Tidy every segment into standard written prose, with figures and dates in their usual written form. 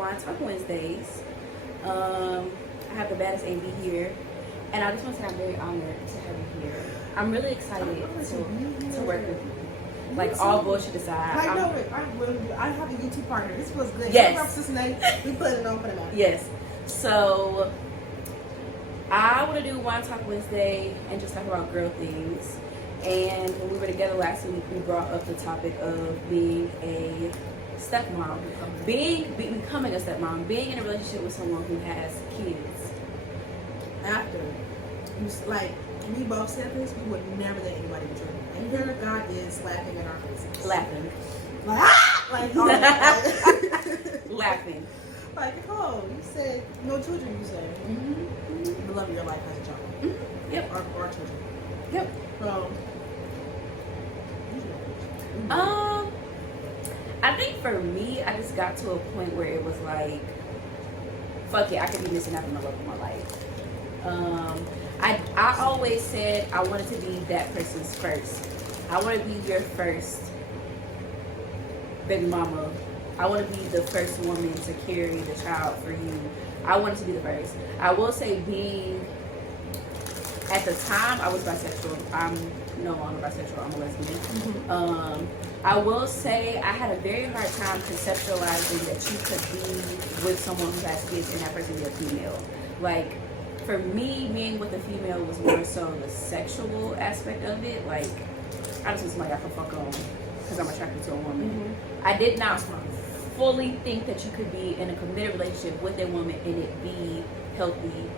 Wine Talk Wednesdays. I have the baddest AV here, and I just want to say I'm very honored to have you here. I'm really excited to work with you. Like, all bullshit aside. I have a YouTube partner. This was good. Yes. We put it on for the night. Yes. So, I want to do Wine Talk Wednesday and just talk about girl things. And when we were together last week, we brought up the topic of being a stepmom, becoming a stepmom, being in a relationship with someone who has kids. After, like, we both said this, we would never let anybody be children. And here God is laughing in our faces. Laughing. Like, ah! Like, oh, like, laughing. Like, oh, you said no children, you said. Mm-hmm. The love of your life has a child. Mm-hmm. Yep. Or children. Yep. So, I think for me, I just got to a point where it was like, fuck it, I could be missing out on the love of my life. I always said I wanted to be that person's first. I want to be your first baby mama. I want to be the first woman to carry the child for you. I wanted to be the first. I will say, being at the time I was bisexual. I'm no longer bisexual. I'm a lesbian. Mm-hmm. I will say I had a very hard time conceptualizing that you could be with someone who has kids and that person be a female. Like, for me, being with a female was more so the sexual aspect of it. Like, I just want somebody I can fuck on because I'm attracted to a woman. Mm-hmm. I did not fully think that you could be in a committed relationship with a woman and it be healthy.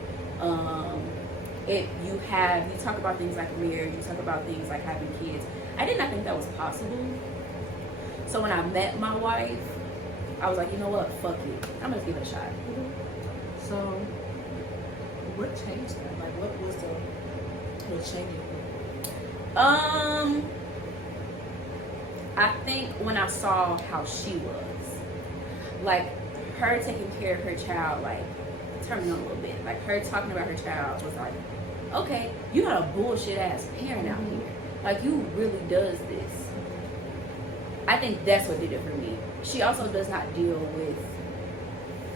You talk about things like marriage, you talk about things like having kids. I did not think that was possible. So when I met my wife, I was like, you know what, fuck it, I'm gonna give it a shot. Mm-hmm. So what changed that? Like, what changed it? I think when I saw how she was, like, her taking care of her child, like, turned me on a little bit. Like, her talking about her child was like, okay, you got a bullshit ass parent out here. Like, you really does this. I think that's what did it for me. She also does not deal with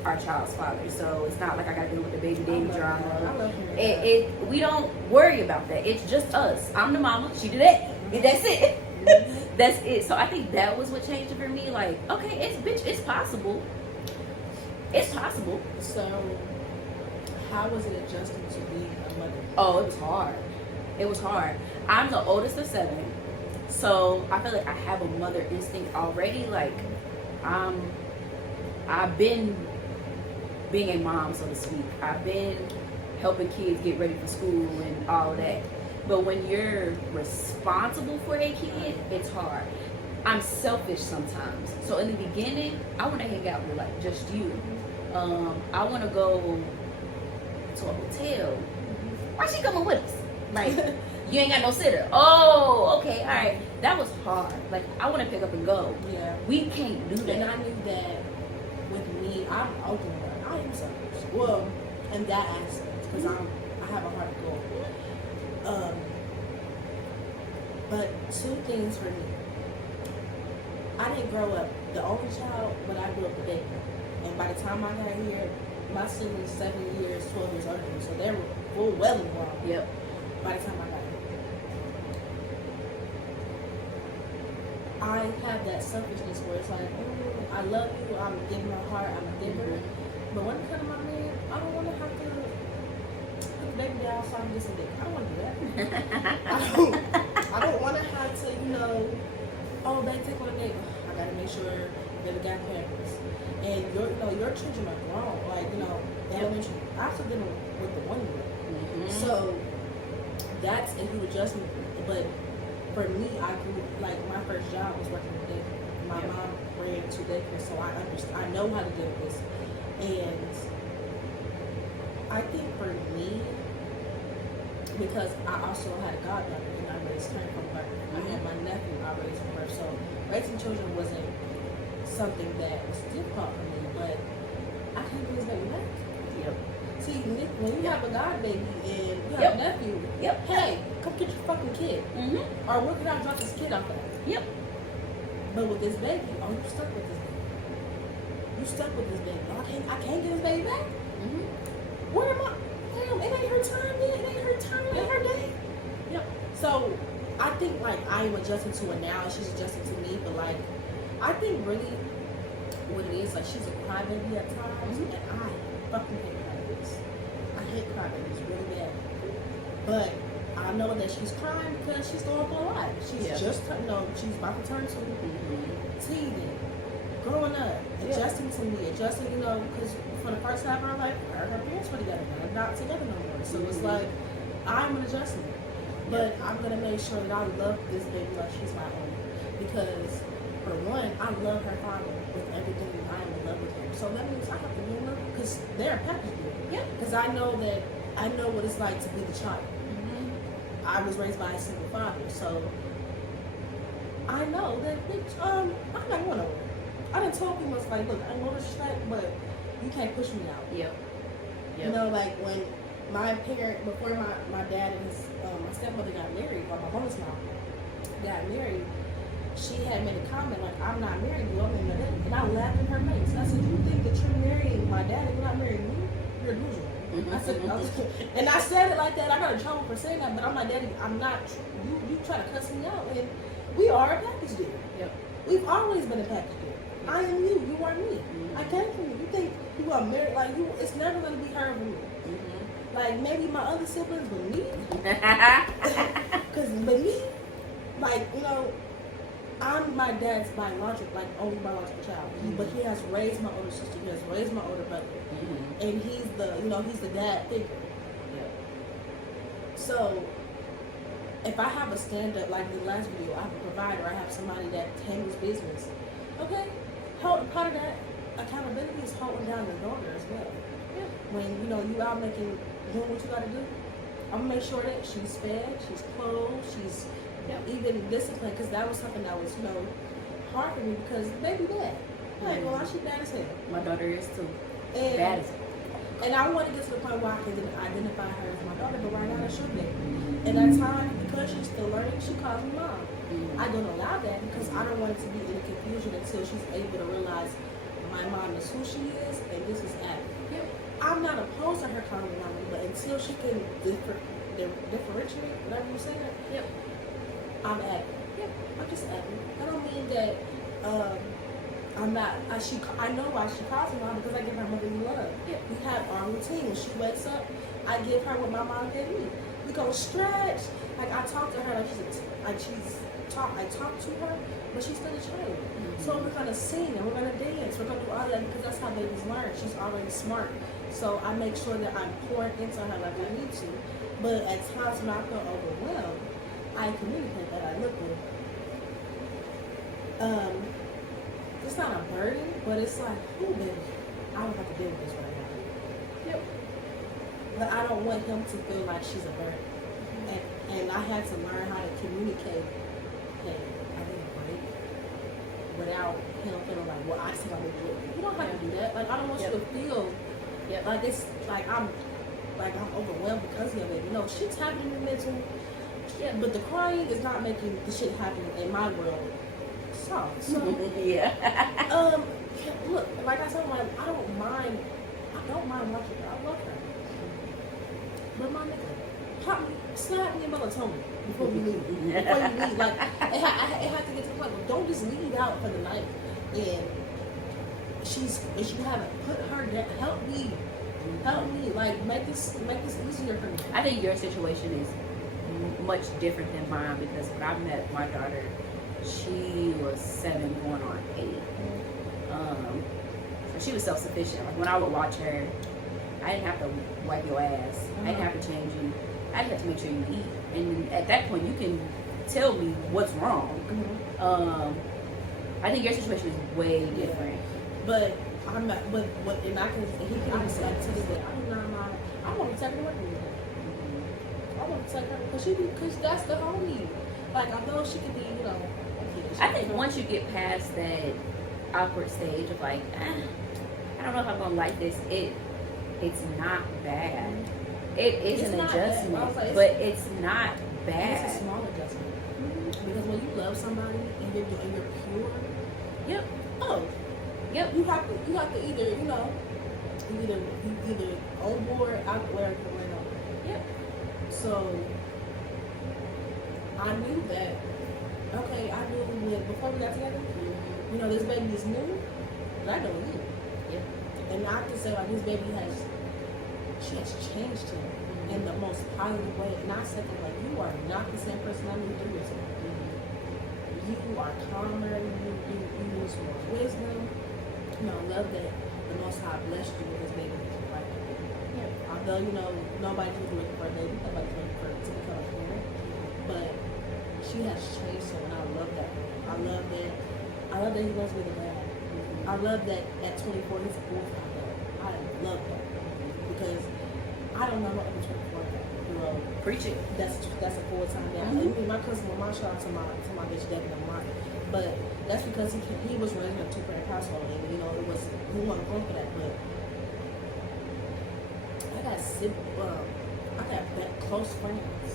our child's father, so it's not like I gotta deal with the baby daddy drama. We don't worry about that. It's just us. I'm the mama, she the daddy. That's it. That's it. So I think that was what changed it for me. Like, okay, it's possible. It's possible. So how was it adjusting to being a mother? Oh, it was hard. It was hard. I'm the oldest of 7, so I feel like I have a mother instinct already. Like, I've been being a mom, so to speak. I've been helping kids get ready for school and all of that. But when you're responsible for a kid, it's hard. I'm selfish sometimes. So in the beginning, I want to hang out with, like, just you. I want to go to a hotel. Why she coming with us? Like, you ain't got no sitter. Oh, okay, all right. That was hard. Like, I want to pick up and go. Yeah. We can't do that. And I knew that with me, I'm open. I am selfish. Well, in that aspect, because I have a heart to go. But 2 things for me. I didn't grow up the only child, but I grew up a baby. And by the time I got here, my siblings 7 years, 12 years older than me, so they were full well and grown. Yep. By the time I got here, I have that selfishness where it's like, I love you, I'm giving my heart, I'm a giver. But when it comes to my man, I don't want to have to put the baby down so I'm just a dick. I don't want to do that. I don't want to have to, oh, they take on a nigga. I got to make sure that we got parents. And your children are grown. Like, elementary. I'm still dealing with the 1-year-old. Mm-hmm. So that's a huge adjustment. But for me, I grew, like, my first job was working in daycare. My mom ran 2 daycares, so I know how to deal with this. And I think for me, because I also had a goddaughter and I raised her from birth. I had my nephew I raised from birth. So raising children wasn't something that was difficult for me, but I can't do his baby back. Yep. See, when you have a god baby and you have a nephew, hey, come get your fucking kid. Mm-hmm. Or where can I drop this kid off at? Yep. But with this baby, you're stuck with this baby. You stuck with this baby. I can't get this baby back. Where am I? Damn, it ain't her time yet. It ain't her time. It ain't her day. Yep. So I think like I'm adjusting to it now, and she's adjusting to me. But like, I think really what it is, like she's a crybaby at times, and I fucking hate crybabies. I hate crybabies really bad. But I know that she's crying because she's going through a lot. She's just, she's about to turn 2, teething, growing up, adjusting to me, adjusting, because for the first half of her life, her and her parents were together. They're not together no more. So it's like, I'm an adjustment. But I'm going to make sure that I love this baby like she's my own. Because, for one, I love her father with everything. I am in love with him. So that means I have to be in love because they're a package deal. Yeah. Because I know what it's like to be the child. I was raised by a single father, so I know that I'm not going nowhere. I done told people, it's like, look, I know disrespect, but you can't push me out. Yep. Like when my parent, before my dad and his my stepmother got married, or my bonus mom got married, she had made a comment like, I'm not marrying you, I'm in your name. And I laughed in her face. I said, you think that you're marrying my dad and you're not marrying me? You're delusional. I said, and I said it like that. I got in trouble for saying that, but I'm like, Daddy, I'm not. You try to cuss me out, and we are a package deal. Yep. We've always been a package deal. I am you. You are me. I came from you. You think you are married? Like you, it's never gonna be her or me. Like maybe my other siblings, but me. But me, like I'm my dad's only biological child. But he has raised my older sister. He has raised my older brother. And he's the dad figure. Yeah. So, if I have a stand-up, like the last video, I have a provider, I have somebody that handles business. Okay? Part of that accountability is holding down your daughter as well. Yeah. When, you out doing what you gotta do, I'm gonna make sure that she's fed, she's clothed, she's even disciplined, because that was something that was, hard for me, because baby bad. Like, well, she's bad as hell. My daughter is too. Bad as hell. And I want to get to the point where I can identify her as my daughter, but right now that's your baby. And at times, because she's still learning, she calls me mom. I don't allow that because I don't want it to be in confusion until she's able to realize my mom is who she is and this is Abby. I'm not opposed to her calling me mom, but until she can differentiate, whatever you say, I'm Abby. I'm just Abby. I don't mean that. I'm not. I know why she calls me mom, because I give her motherly love. We have our routine. When she wakes up, I give her what my mom gave me. We go stretch. Like I talk to her I talk to her, but she's still a child. So we're gonna sing and we're gonna dance. We're gonna do all that because that's how babies learn. She's already smart. So I make sure that I'm pouring into her like I need to. But at times when I feel overwhelmed, I communicate that I look with. It's not a burden, but it's like, oh baby, I don't have to deal with this right now. But I don't want him to feel like she's a burden. And I had to learn how to communicate, hey, I need a break, without him feeling like, well, I see my baby. You don't have to do that. Like, I don't want you to feel like it's like I'm overwhelmed because of your baby. No, shit's happening in mental. But the crying is not making the shit happen in my world. So look, like I said, I don't mind watching her. I love her. But my nigga, slap me and melatonin before we leave. Before you leave. Like, it had to get to the point where don't just leave out for the night. And you haven't put her down. Help me. Like, make this easier for me. I think your situation is much different than mine, because when I met my daughter, she was 7 going on 8. So she was self-sufficient. Like when I would watch her, I didn't have to wipe your ass. I didn't have to change you. I didn't have to make sure you eat. And at that point, you can tell me what's wrong. I think your situation is way different. But I'm not. But what? And I can. He can say to this day, I'm not. I want to take her with me. I want to take her because that's the homie. Like I know she could be, I think once you get past that awkward stage of like, I don't know if I'm gonna like this, it's not bad. It is an adjustment, but it's not bad. It's a small adjustment. Because when you love somebody and you're pure, Yep. You have to either, you know, you either on board, out where you went on. Yep. So I knew that. Okay, I knew before we got together. You know, this baby is new, but I know you. Yeah. And I can say like this baby she has changed him in the most positive way. And I said that like you are not the same person I knew 3 years ago. You are calmer. You use more wisdom. You know, I love that the Most High blessed you with this baby. Like, yeah. Although you know nobody can do it for a baby, nobody's waiting for it to become a parent, but she has changed him, and I love that. I love that he wants me to dad. I love that at 24 he's a full-time dad. I love that because I don't know what other 24-year-old. Preach it. That's a full-time dad. I mean, my cousin, my shout out to my bitch Devin and Mark, but that's because he was raised in a 2-parent household, and you know he wasn't going for that. But I got close friends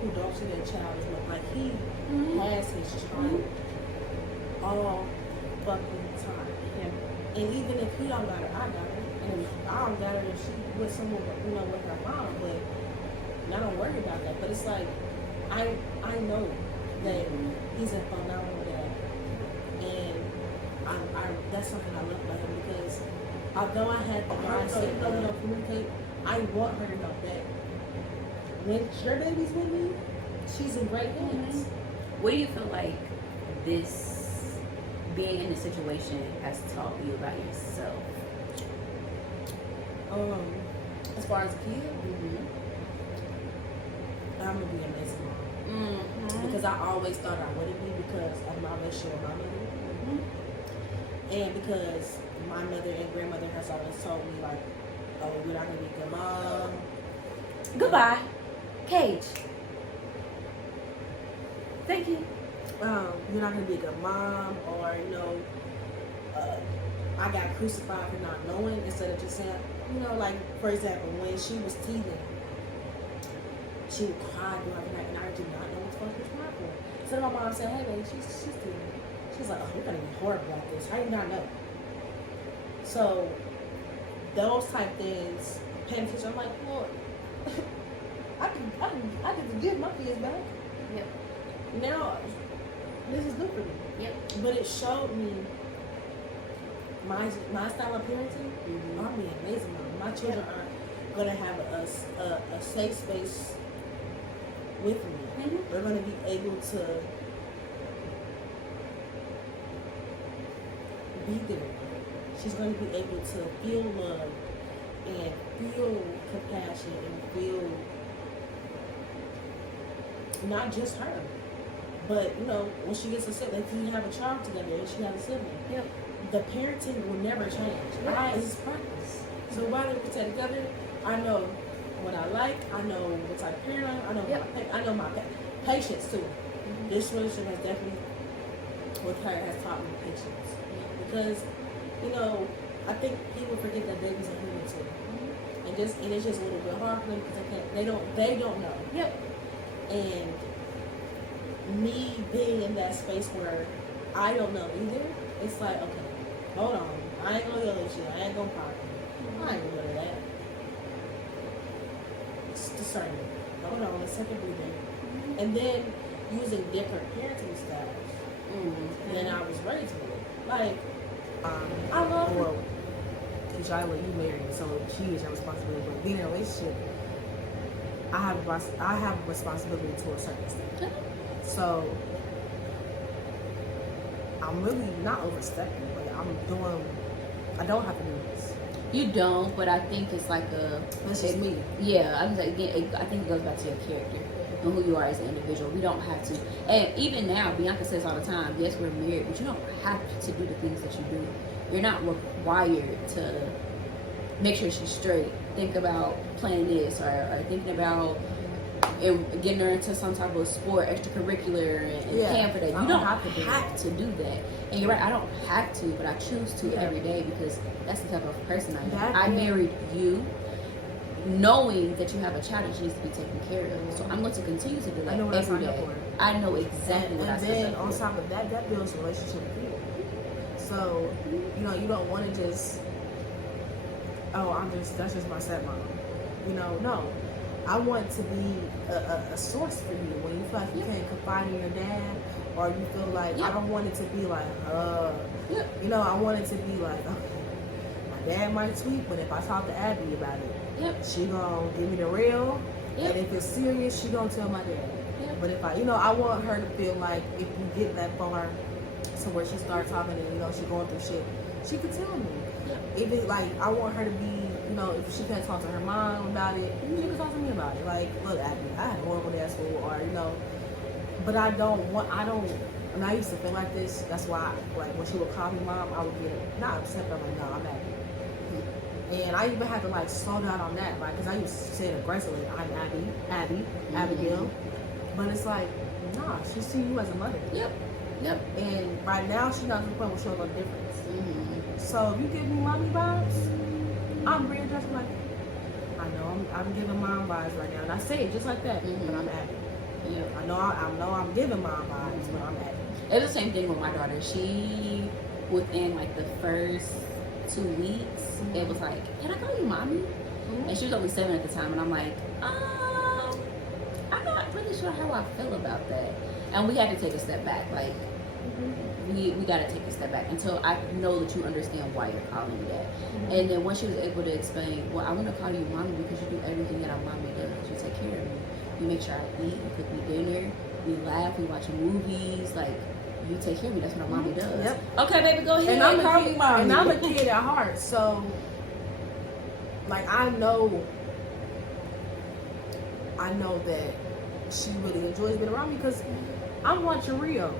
who don't see their child as much. Like he has his child all fucking time. Yeah. And even if he don't got her, I got her. And if I don't got her, if she with someone, you know, with her mom, but I don't worry about that. But it's like I know that he's a phenomenal dad, and I that's something I love about him because although I had the mindset of no communicate, I want her to know that when your baby's with me, she's in great hands. What do you feel like this being in this situation has taught you about yourself? As far as a kid, I'm gonna be an amazing mom. Because I always thought I wouldn't be because of my relationship with my mother. And because my mother and grandmother has always told me like, oh, you're not gonna be a good mom. Goodbye. Cage. Thank you. You're not gonna be a good mom, or you know, I got crucified for not knowing instead of just saying, you know, like for example, when she was teething, she would cry throughout the night, and I did not know what the fuck was crying for. So my mom said, hey baby, she's teething. She's like, oh, you're gonna be horrible at this. How do you not know? So those type things, paying attention. I'm like, Lord, I can give my kids back. Yep. Now this is good for me. Yep. But it showed me my style of parenting. I'm gonna be amazing mom. My children are gonna have a safe space with me. They're gonna be able to be there. She's gonna be able to feel love and feel compassion and feel not just her, but you know, when she gets a sibling, if you have a child together and she has a sibling, the parenting will never change. It's practice. So while we stay together, I know what I like. I know what type of parent I know my patience too. This relationship has definitely, with her, has taught me patience because you know I think people forget that babies are human too, and it's just a little bit hard for them because they don't know. Yep. And me being in that space where I don't know either, it's like, okay, hold on. I ain't gonna yell at you. I ain't gonna pop you. I ain't gonna do that. It's discernment. Hold on, let's take a breather. And then using different parenting styles than I was raised with. Like, I love her. Well, Shyla, you married, so she is your responsibility. But being in a relationship, I have responsibility to a certain extent. So I'm really not overstepping, but I don't have to do this. You don't, but I think it's like That's just me. Yeah, I think it goes back to your character and who you are as an individual. We don't have to, and even now, Bianca says all the time, yes, we're married, but you don't have to do the things that you do. You're not required to make sure she's straight. Think about playing this or thinking about getting her into some type of sport, extracurricular, and paying for that. You don't have to do that. And you're right, I don't have to, but I choose to every day because that's the type of person I am. I married you knowing that you have a child that needs to be taken care of. So I'm going to continue to do that every day. I know exactly what I said. And then on top of that, that builds a relationship with you. So, you know, you don't want to just, oh, that's just my stepmom. You know, no. I want to be a source for you when you feel like you can't confide in your dad, or you feel like, I don't want it to be like, you know, I want it to be like, my dad might tweet, but if I talk to Abby about it, she gonna give me the real, and if it's serious, she gonna tell my dad. But if I want her to feel like if you get that far to where she starts talking and, you know, she going through shit, she could tell me. If it, like, I want her to be, you know, if she can't talk to her mom about it, she can talk to me about it. Like, look, Abby, I had a horrible day at school, or, you know, but and I used to feel like this. That's why, like, when she would call me mom, I would get not upset, but I'm like, no, I'm Abby. And I even had to, like, slow down on that, like, because I used to say it aggressively, I'm Abby, Abigail. But it's like, nah, she see you as a mother. And right now, she's not to the point where she'll know the difference. So if you give me mommy vibes, I'm readjusting like, I know I'm giving mom vibes right now. And I say it just like that, but I'm Abby. I know I'm giving mom vibes, but I'm Abby. It's the same thing with my daughter. She, within like the first 2 weeks, it was like, can I call you mommy? And she was only 7 at the time, and I'm like, I'm not really sure how I feel about that. And we had to take a step back. Like, we got to take a step back until I know that you understand why you're calling me that. And then once she was able to explain, well, I want to call you mommy because you do everything that our mommy does. You take care of me. You make sure I eat. You cook me dinner. We laugh. We watch movies. Like, you take care of me. That's what our mommy does. Okay, baby, go ahead and call me mommy. And I'm a kid at heart, so like I know that she really enjoys being around me because I'm watching Rio.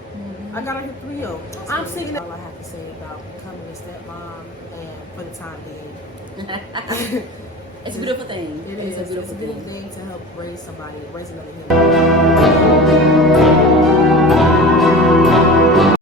I got her hit Rio. I'm singing all I have to say about becoming a stepmom, and for the time being, it's a beautiful thing. It is a beautiful thing to help raise another human.